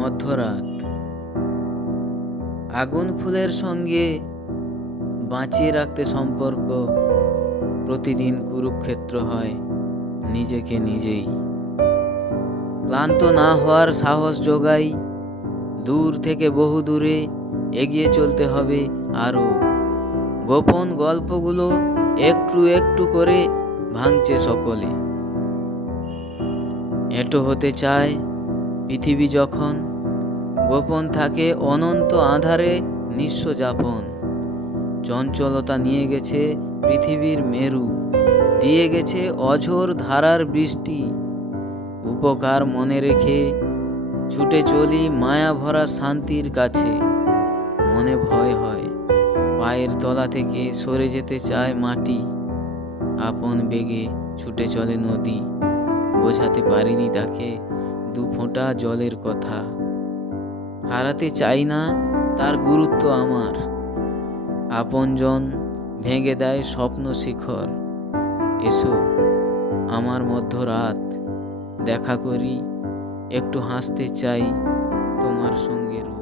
মধ্যরাত। আগুন ফুলের সঙ্গে বাঁচিয়ে রাখতে সম্পর্ক প্রতিদিন কুরুক্ষেত্র হয় নিজেকে নিজেই। ক্লান্ত না হওয়ার সাহস যোগাই দূর থেকে বহু দূরে এগিয়ে চলতে হবে আরও। গোপন গল্পগুলো একটু একটু করে ভাঙছে সকলে। এটো হতে চায় পৃথিবী যখন গোপন থাকে, অনন্ত আধারে নিঃস্ব যাপন। চঞ্চলতা নিয়ে গেছে পৃথিবীর মেরু, দিয়ে গেছে অঝোর ধারার বৃষ্টি। উপকার মনে রেখে ছুটে চলি মায়া ভরা শান্তির কাছে। মনে ভয় হয়, পায়ের তলা থেকে সরে যেতে চায় মাটি। আপন বেগে ছুটে চলে নদী, বোঝাতে পারিনি তাকে দু ফোঁটা জলের কথা। হারাতে চাই না, তার গুরুত্ব আমার। আপনজন ভেঙে দেয় স্বপ্ন শিখর। এসো, আমার মধ্যরাত, দেখা করি, একটু হাসতে চাই তোমার সঙ্গে